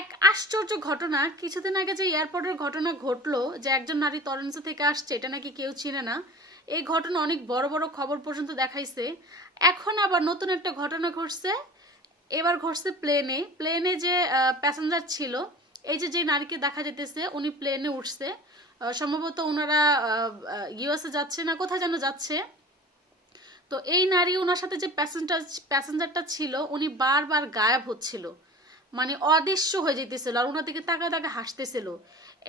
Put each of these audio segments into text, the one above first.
এক আশ্চর্য ঘটনা, কিছুদিন আগে যে এয়ারপোর্টের ঘটনা ঘটলো যে একজন নারী টরন্টো থেকে আসছে, এটা নাকি কেউ চিনে না। এই ঘটনা অনেক বড় বড় খবর পর্যন্ত দেখাইছে। এখন আবার নতুন একটা ঘটনা ঘটছে। এবার ঘটছে প্লেনে প্লেনে যে প্যাসেঞ্জার ছিল, এই যে যে নারীকে দেখা যেতেছে উনি প্লেনে উঠছে। সম্ভবত ওনারা ইউএসএ যাচ্ছে না কোথায় যেন যাচ্ছে। তো এই নারী ওনার সাথে যে প্যাসেঞ্জারটা ছিল উনি বারবার গায়েব হচ্ছিল, মানে অদৃশ্য হয়ে যেতেছিল, আর ওনার দিকে তাকায় তাকায় হাসতেছিল।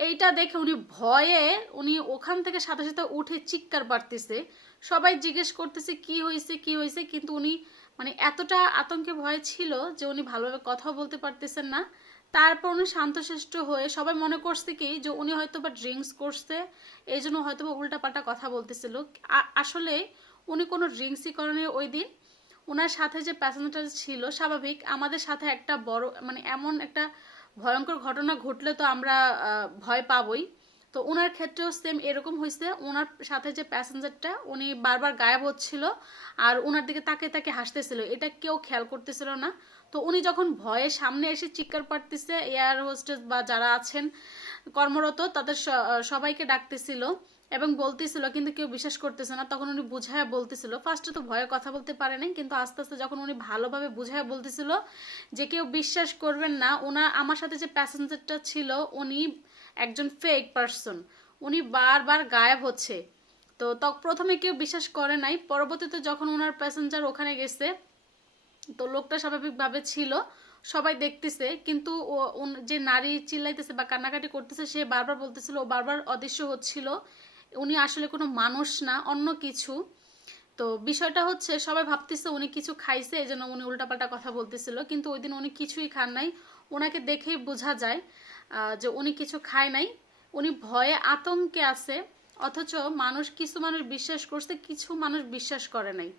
এইটা দেখে উনি ভয়ে উনি ওখান থেকে সাথে সাথে উঠে চিৎকার পারতেছে। সবাই জিজ্ঞেস করতেছে কি হয়েছে কি হয়েছে, কিন্তু উনি মানে এতটা আতঙ্কে ভয়ে ছিল যে উনি ভালোভাবে কথাও বলতে পারতেছেন না। তারপর উনি শান্তশিষ্ট হয়ে, সবাই মনে করছে কি যে উনি হয়তো বা ড্রিঙ্কস করছে, এই জন্য হয়তো বা উল্টাপাল্টা কথা বলতেছিল। আসলে উনি কোনো ড্রিঙ্কসই করেনি ওই দিন। ওনার সাথে যে প্যাসেঞ্জার ছিল, স্বাভাবিক আমাদের সাথে একটা বড় মানে এমন একটা ভয়ঙ্কর ঘটনা ঘটলে তো আমরা ভয় পাবই। তো ওনার ক্ষেত্রেও সেম এরকম হয়েছে। ওনার সাথে যে প্যাসেঞ্জারটা উনি বারবার গায়েব হচ্ছিল আর ওনার দিকে তাকে তাকে হাসতেছিল, এটা কেউ খেয়াল করতেছিল না। তো উনি যখন ভয়ে সামনে এসে চিৎকার পারতেছে, এয়ার হোস্টেস বা যারা আছেন কর্মরত তাদের সবাইকে ডাকতেছিল এবং বলতেছিল, কিন্তু কেউ বিশ্বাস করতেছে না। তখন উনি বুঝায় বলতেছিল, ফার্স্টে তো ভয়ে কথা বলতে পারে নাই, কিন্তু আস্তে আস্তে যখন উনি ভালোভাবে বুঝায় বলতেছিল যে কেউ বিশ্বাস করবেন না, আমার সাথে যে প্যাসেঞ্জারটা ছিল উনি একজন ফেক পারসন, উনি বারবার গায়েব হচ্ছে। তো প্রথমে কেউ বিশ্বাস করে নাই, পরবর্তীতে যখন ওনার প্যাসেঞ্জার ওখানে গেছে তো লোকটা স্বাভাবিকভাবে ছিল, সবাই দেখতেছে, কিন্তু যে নারী চিল্লাইতেছে বা কান্নাকাটি করতেছে সে বারবার বলতেছিল, ও বারবার অদৃশ্য হচ্ছিল, উনি আসলে কোনো মানুষ না, অন্য কিছু। তো বিষয়টা হচ্ছে সবাই ভাবতেছে উনি কিছু খাইছে এই জন্য উনি উল্টাপাল্টা কথা বলতেছিল, কিন্তু ওই দিন উনি কিছুই খান নাই। ওনাকে দেখেই বোঝা যায় যে উনি কিছু খায় নাই, উনি ভয়ে আতঙ্কে আছে। অথচ কিছু মানুষ বিশ্বাস করছে, কিছু মানুষ বিশ্বাস করে নাই।